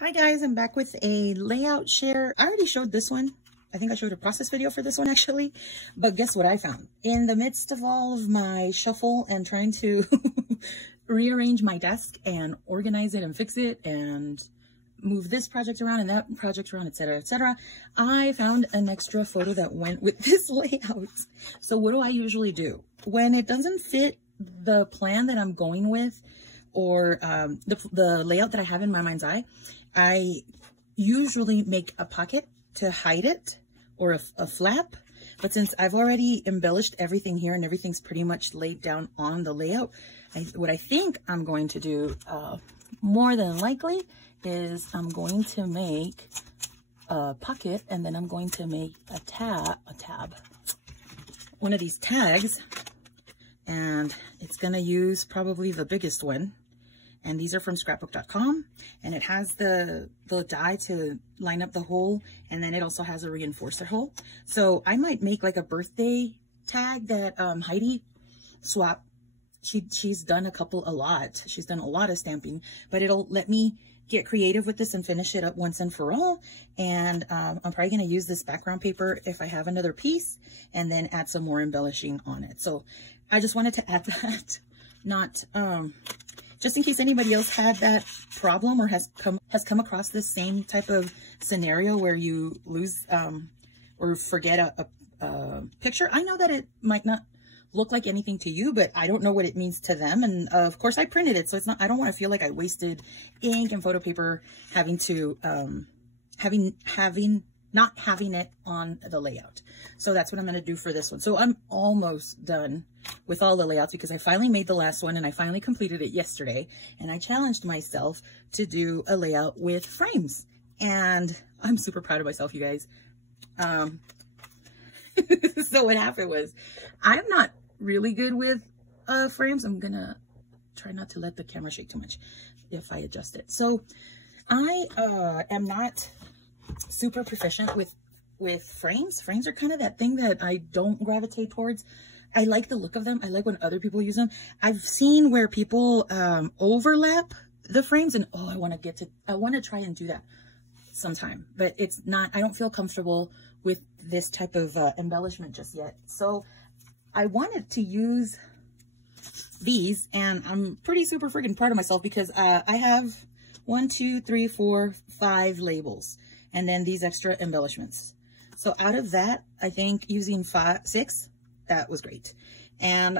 Hi guys, I'm back with a layout share. I already showed this one. I think I showed a process video for this one actually, but guess what I found? In the midst of all of my shuffle and trying to rearrange my desk and organize it and fix it and move this project around and that project around, etc., I found an extra photo that went with this layout. So what do I usually do? When it doesn't fit the plan that I'm going with, or the layout that I have in my mind's eye, I usually make a pocket to hide it, or a flap. But since I've already embellished everything here and everything's pretty much laid down on the layout, what I think I'm going to do more than likely is I'm going to make a pocket, and then I'm going to make a tab, one of these tags, and it's going to use probably the biggest one. And these are from scrapbook.com, and it has the die to line up the hole, and then it also has a reinforcer hole. So I might make like a birthday tag that Heidi Swap, she's done a lot. She's done a lot of stamping, but it'll let me get creative with this and finish it up once and for all. And I'm probably going to use this background paper if I have another piece, and then add some more embellishing on it. So I just wanted to add that, not just in case anybody else had that problem or has come across this same type of scenario where you lose or forget a picture. I know that it might not look like anything to you, but I don't know what it means to them. And of course I printed it, so it's not, I don't want to feel like I wasted ink and photo paper having to not having it on the layout. So that's what I'm going to do for this one. So I'm almost done with all the layouts because I finally made the last one and I finally completed it yesterday. And I challenged myself to do a layout with frames. And I'm super proud of myself, you guys. So what happened was, I'm not really good with frames. I'm going to try not to let the camera shake too much if I adjust it. So I am not super proficient with frames. Frames are kind of that thing that I don't gravitate towards. I like the look of them. I like when other people use them. I've seen where people overlap the frames, and oh, I want to try and do that sometime, but it's not, I don't feel comfortable with this type of embellishment just yet. So I wanted to use these, and I'm pretty super freaking proud of myself because I have 1, 2, 3, 4, 5 labels, and then these extra embellishments. So out of that, I think using 6, that was great. And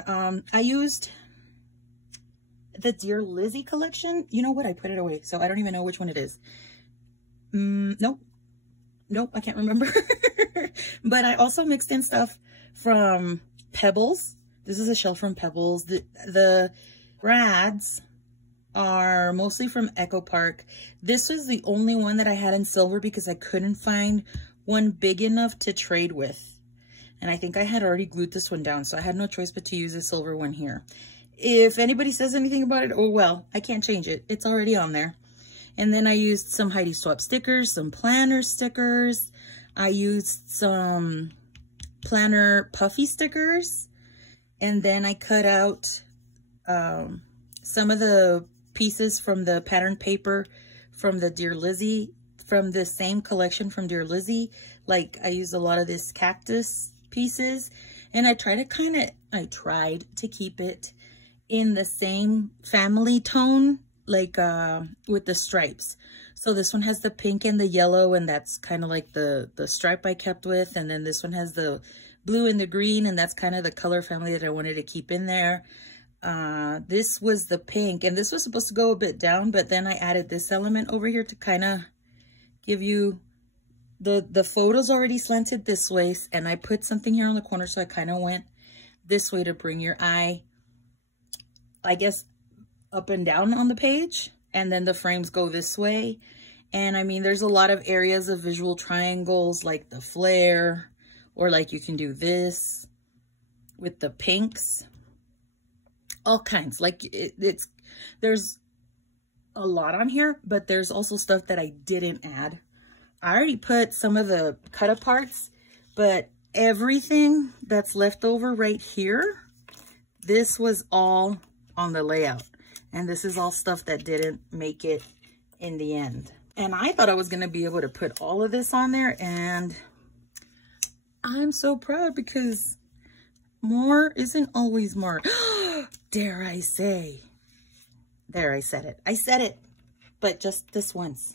I used the Dear Lizzie collection. You know what? I put it away, so I don't even know which one it is. Nope, I can't remember. But I also mixed in stuff from Pebbles. This is a shell from Pebbles. The brads are mostly from Echo Park. This was the only one that I had in silver because I couldn't find one big enough to trade with. And I think I had already glued this one down, so I had no choice but to use the silver one here. If anybody says anything about it, oh well, I can't change it. It's already on there. And then I used some Heidi Swap stickers, some planner stickers. I used some planner puffy stickers. And then I cut out some of the pieces from the pattern paper from the Dear Lizzie, from the same collection from Dear Lizzie. Like I used a lot of this cactus pieces, and I tried to keep it in the same family tone, like with the stripes. So this one has the pink and the yellow, and that's kind of like the stripe I kept with. And then this one has the blue and the green, and that's kind of the color family that I wanted to keep in there. This was the pink, and this was supposed to go a bit down, but then I added this element over here to kind of give you the photos already slanted this way, and I put something here on the corner, so I kind of went this way to bring your eye, I guess, up and down on the page, and then the frames go this way. And I mean, there's a lot of areas of visual triangles, like the flare, or like you can do this with the pinks, all kinds. Like there's a lot on here, but there's also stuff that I didn't add. I already put some of the cut aparts, but everything that's left over right here, this was all on the layout. And this is all stuff that didn't make it in the end. And I thought I was going to be able to put all of this on there, and I'm so proud because more isn't always more. Dare I say. There, I said it. I said it, but just this once.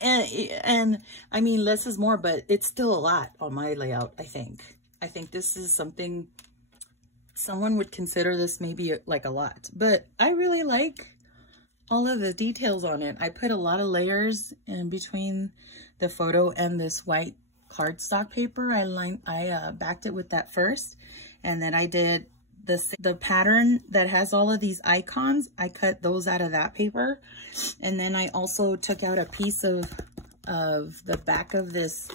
and I mean, less is more, but it's still a lot on my layout, I think. I think this is something someone would consider this maybe like a lot, but I really like all of the details on it. I put a lot of layers in between the photo and this white cardstock paper. I backed it with that first, and then I did the pattern that has all of these icons. I cut those out of that paper, and then I also took out a piece of the back of this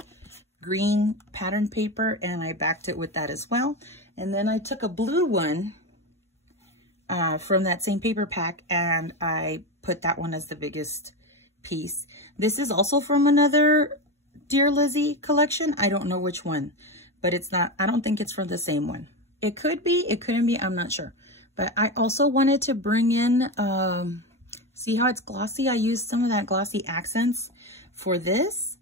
green pattern paper, and I backed it with that as well. And then I took a blue one from that same paper pack, and I put that one as the biggest piece. This is also from another Dear Lizzie collection. I don't know which one, but it's not, I don't think it's from the same one. It could be, it couldn't be, I'm not sure. But I also wanted to bring in, see how it's glossy? I used some of that glossy accents for this,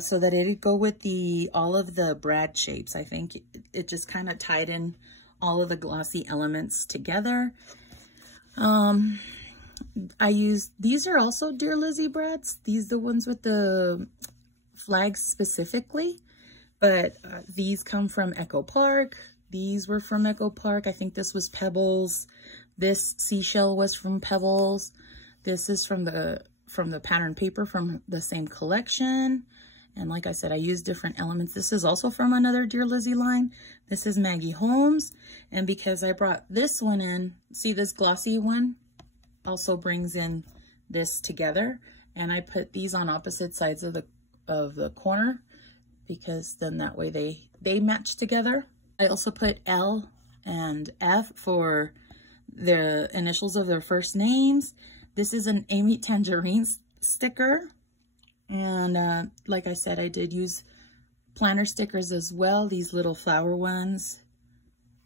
so that it'd go with all of the brad shapes. I think it just kind of tied in all of the glossy elements together. I used, these are also Dear Lizzie brads. These the ones with the flags specifically, but these come from Echo Park. These were from Echo Park. I think this was Pebbles. This seashell was from Pebbles. This is from the pattern paper from the same collection. And like I said, I used different elements. This is also from another Dear Lizzie line. This is Maggie Holmes. And because I brought this one in, see this glossy one also brings in this together. And I put these on opposite sides of the corner, because then that way they match together. I also put L and F for the initials of their first names. This is an Amy Tangerine sticker. And like I said, I did use planner stickers as well. These little flower ones,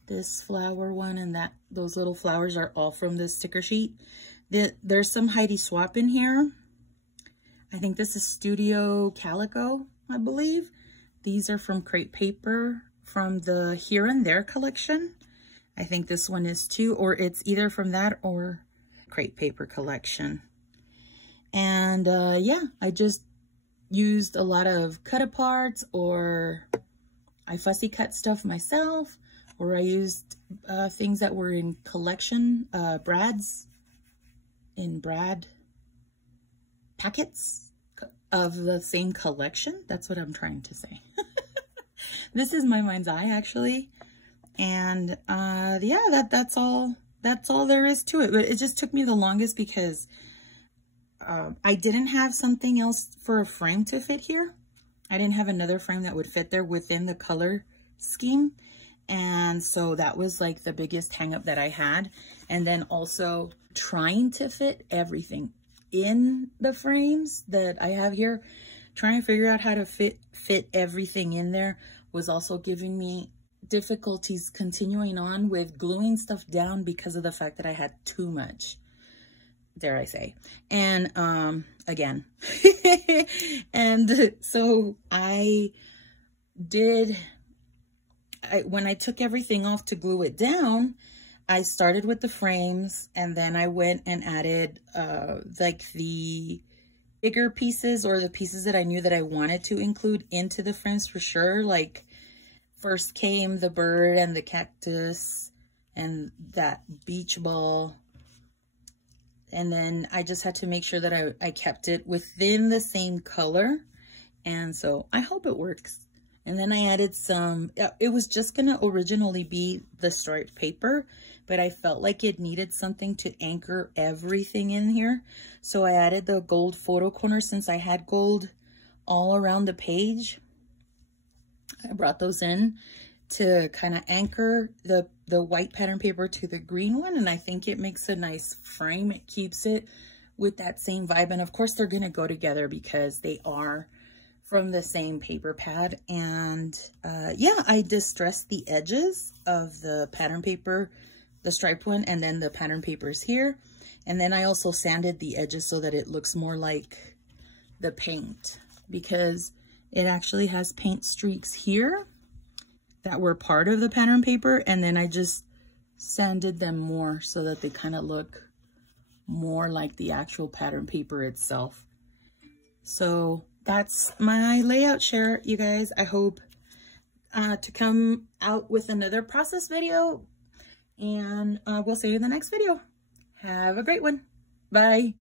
this flower one, and those little flowers are all from this sticker sheet. There's some Heidi Swapp in here. I think this is Studio Calico, I believe. These are from Crepe Paper from the Here and There collection. I think this one is too, or it's either from that or Crepe Paper collection. And yeah, I just used a lot of cut aparts, or I fussy cut stuff myself, or I used things that were in collection, brads, in brad packets of the same collection. That's what I'm trying to say. This is my mind's eye, actually. And yeah, that's all there is to it. But it just took me the longest because I didn't have something else for a frame to fit here. I didn't have another frame that would fit there within the color scheme. And so that was like the biggest hang up that I had. And then also trying to fit everything in the frames that I have here, trying to figure out how to fit everything in there was also giving me difficulties continuing on with gluing stuff down because of the fact that I had too much, dare I say. And again, and so when I took everything off to glue it down, I started with the frames, and then I went and added like the bigger pieces, or the pieces that I knew that I wanted to include into the frames for sure. Like first came the bird and the cactus and that beach ball. And then I just had to make sure that I kept it within the same color. And so I hope it works. And then I added some, it was just going to originally be the striped paper, but I felt like it needed something to anchor everything in here. So I added the gold photo corner since I had gold all around the page. I brought those in to kind of anchor the white pattern paper to the green one. And I think it makes a nice frame. It keeps it with that same vibe. And of course they're going to go together because they are from the same paper pad. And yeah, I distressed the edges of the pattern paper, the striped one, and then the pattern papers here. And then I also sanded the edges so that it looks more like the paint, because it actually has paint streaks here that were part of the pattern paper. And then I just sanded them more so that they kind of look more like the actual pattern paper itself. So that's my layout share, you guys. I hope to come out with another process video, and we'll see you in the next video. Have a great one. Bye.